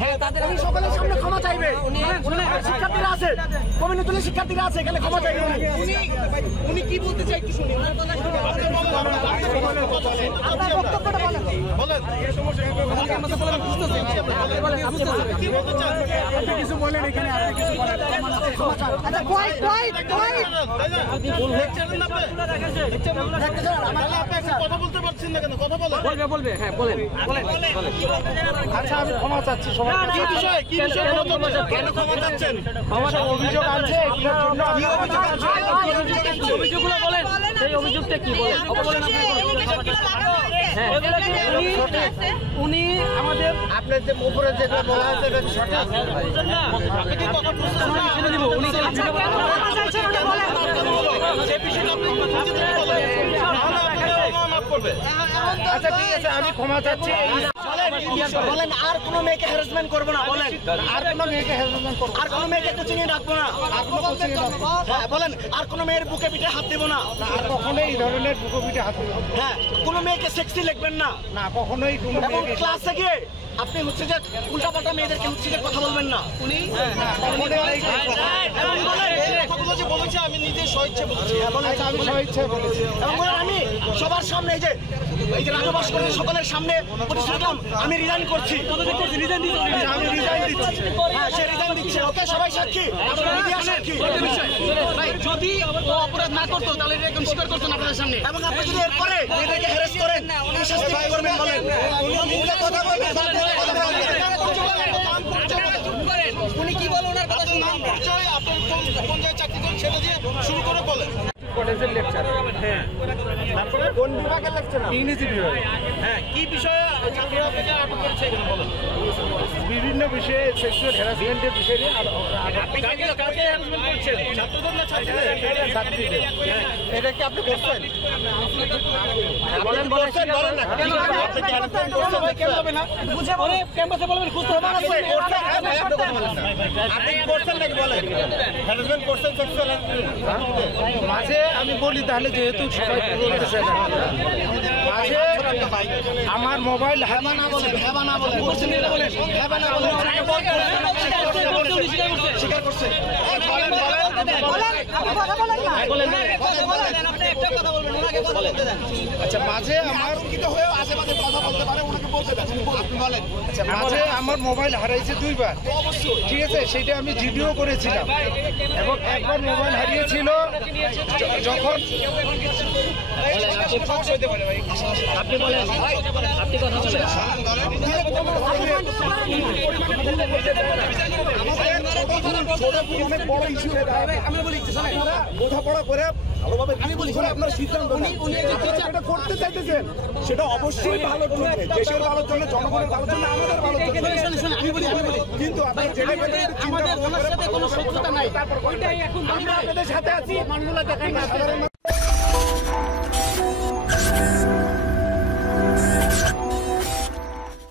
হ্যাঁ তাদের সকলের সামনে ক্ষমা চাইবে। শিক্ষার্থীরা আছে, কমিউনিটির শিক্ষার্থীরা আছে, এখানে ক্ষমা চাইবে। উনি কি বলতে চাই একটু শুনি। আপনার বক্তব্যটা বলেন। কিছু বলেন এখানে, আপনি কিছু বলেন। কথা বলতে পারছেন না কেন? কথা বলেন। বলবে হ্যাঁ বলেন। আচ্ছা আমি ক্ষমা চাচ্ছি সবাই। কি বিষয় কেন ক্ষমা চাচ্ছেন? অভিযোগ আছে, অভিযোগগুলো বলেন, সেই অভিযোগটা কি বলেন? উনি আমাদের আপনার যে উপরে যেটা বলা হয়েছে আচ্ছা ঠিক আছে, আমি ক্ষমা চাচ্ছি। বলেন আর কোনো মেয়েকে হ্যারাসমেন্ট করবো না, বলেন আর কোনো মেয়েকে হ্যারাসমেন্ট করবো, আর কোনো মেয়েকে কোচিং এ ডাকবো না, বলেন আর কোনো মেয়ের বুকে পিঠে হাত দেবো না, আর কখনোই এই ধরনের বুকে পিঠে হাত দেবো। হ্যাঁ, কোনো মেয়েকে সেক্সি লিখবেন না, না কখনোই। এবং ক্লাসে গিয়ে আপনি হচ্ছে যে উল্টাপাল্টা মেয়েদেরকে হচ্ছে যে কথা বলবেন না। উনি বলেছে আমি নিজে স্বইচ্ছে বলছি, আমি স্বইচ্ছে বলেছি। এবং আমি সবার সামনে এই যে রাজু ভাস্করের সকলের সামনে আমি রিজাইন করছি, আমি রিজাইন দিচ্ছি। হ্যাঁ সে রিজাইন দিচ্ছে, ওকে সবাই সাক্ষী, মিডিয়া সাক্ষী। যদি অপরাধ না করতো তাহলে এরকম স্বীকার করতেন আপনাদের সামনে। এবং আপনি যদি এরপরে মেয়েদেরকে হ্যারাস করেন, শাস্তি করবেন বলেন। কথা বলবেন, উনি কি বলেন ওনার কথা শুনুন। আপনার কোন জায়গায় চাকরি করেন সেটা দিয়ে শুরু করে বলেন। কলেজের লেকচার, হ্যাঁ তারপরে কোন বিভাগের লেকচার? ইংরেজি বিভাগ। হ্যাঁ, কি বিষয়ে ছাত্ররা আপনাকে আটক করেছে এখানে বলেন। বিভিন্ন বিষয়ে সেক্সুয়াল হ্যারাসমেন্টের বিষয়ে আপনি কাকে হ্যারাসমেন্ট করছেন? ছাত্রদের না ছাত্রীদের? এটা কি আপনি করছেন? বলেন না কেন আপনি কি হ্যারাসমেন্ট করছেন? কেন হবে না বুঝে বলে ক্যাম্পাসে বলবেন, খুঁজতে হবে না। আপনি করছেন নাকি বলেন? হ্যারাসমেন্ট করছেন সেক্সুয়াল মাঝে আমি বলি তাহলে, যেহেতু সবাই বলতেছে না, মাঝে আমার মোবাইল স্বীকার করছে। আচ্ছা মাঝে আমার কথা বলতে পারে, ওনাকে বলতে দেন, আপনি বলেন। আচ্ছা মাঝে আমার মোবাইল হারাইছে 2 বার, ঠিক আছে, সেটা আমি ভিডিও করেছিলাম। এবং একবার মোবাইল হারিয়েছিল যখন আপনি বলেন, আপনি কথা বলেন। বোঝাপড়া করে ভালোভাবে আমি বলি আপনার সিদ্ধান্ত করতে চাইতেছেন, সেটা অবশ্যই ভালোর জন্য, দেশের ভালোর জন্য, জনগণের ভালোর জন্য, আমাদের ভালোর জন্য। আমি বলি কিন্তু আমাদের কোনো শত্রুতা নাই, আমরা আপনাদের সাথে আছি।